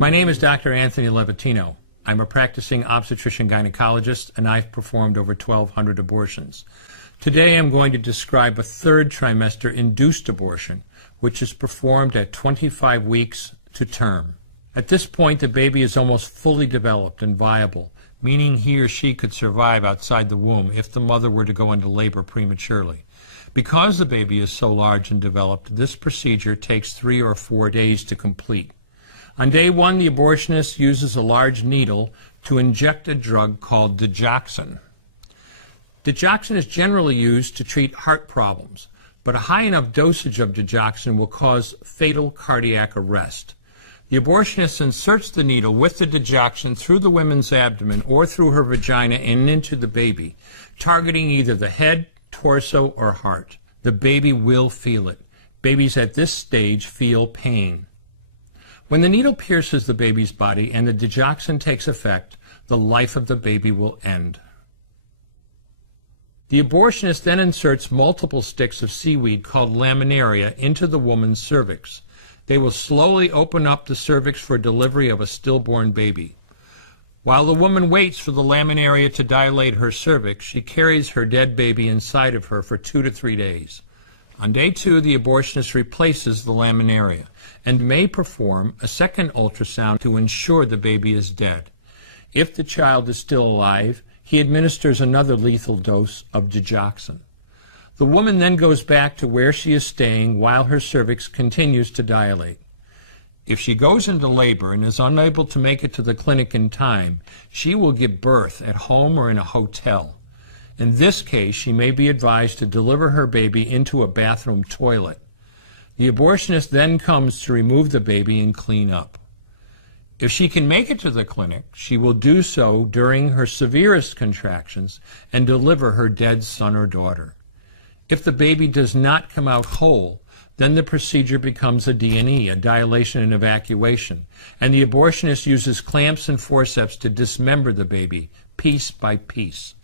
My name is Dr. Antony Levatino. I'm a practicing obstetrician-gynecologist, and I've performed over 1,200 abortions. Today I'm going to describe a third trimester induced abortion, which is performed at 25 weeks to term. At this point, the baby is almost fully developed and viable, meaning he or she could survive outside the womb if the mother were to go into labor prematurely. Because the baby is so large and developed, this procedure takes 3 or 4 days to complete. On day 1, the abortionist uses a large needle to inject a drug called digoxin. Digoxin is generally used to treat heart problems, but a high enough dosage of digoxin will cause fatal cardiac arrest. The abortionist inserts the needle with the digoxin through the woman's abdomen or through her vagina and into the baby, targeting either the head, torso, or heart. The baby will feel it. Babies at this stage feel pain. When the needle pierces the baby's body and the digoxin takes effect, the life of the baby will end. The abortionist then inserts multiple sticks of seaweed called laminaria into the woman's cervix. They will slowly open up the cervix for delivery of a stillborn baby. While the woman waits for the laminaria to dilate her cervix, she carries her dead baby inside of her for 2 to 3 days. On day 2, the abortionist replaces the laminaria and may perform a second ultrasound to ensure the baby is dead. If the child is still alive, he administers another lethal dose of digoxin. The woman then goes back to where she is staying while her cervix continues to dilate. If she goes into labor and is unable to make it to the clinic in time, she will give birth at home or in a hotel. In this case, she may be advised to deliver her baby into a bathroom toilet. The abortionist then comes to remove the baby and clean up. If she can make it to the clinic, she will do so during her severest contractions and deliver her dead son or daughter. If the baby does not come out whole, then the procedure becomes a D&E, a dilation and evacuation, and the abortionist uses clamps and forceps to dismember the baby, piece by piece.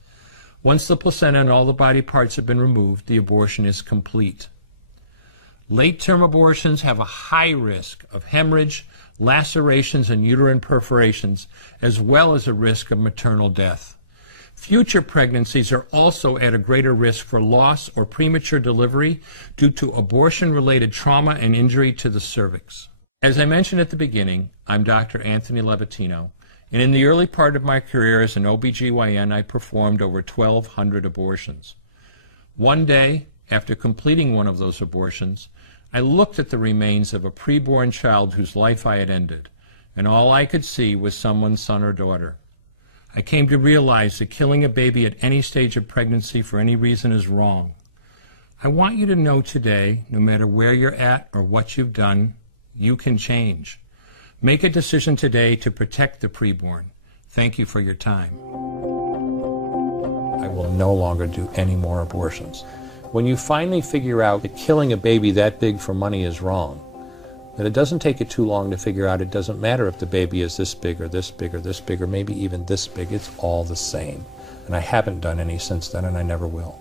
Once the placenta and all the body parts have been removed, the abortion is complete. Late-term abortions have a high risk of hemorrhage, lacerations, and uterine perforations, as well as a risk of maternal death. Future pregnancies are also at a greater risk for loss or premature delivery due to abortion-related trauma and injury to the cervix. As I mentioned at the beginning, I'm Dr. Antony Levatino, and in the early part of my career as an OBGYN, I performed over 1,200 abortions. One day, after completing one of those abortions, I looked at the remains of a preborn child whose life I had ended, and all I could see was someone's son or daughter. I came to realize that killing a baby at any stage of pregnancy for any reason is wrong. I want you to know today, no matter where you're at or what you've done, you can change. Make a decision today to protect the preborn. Thank you for your time. I will no longer do any more abortions. When you finally figure out that killing a baby that big for money is wrong, that it doesn't take you too long to figure out it doesn't matter if the baby is this big or this big or this big or maybe even this big, it's all the same. And I haven't done any since then, and I never will.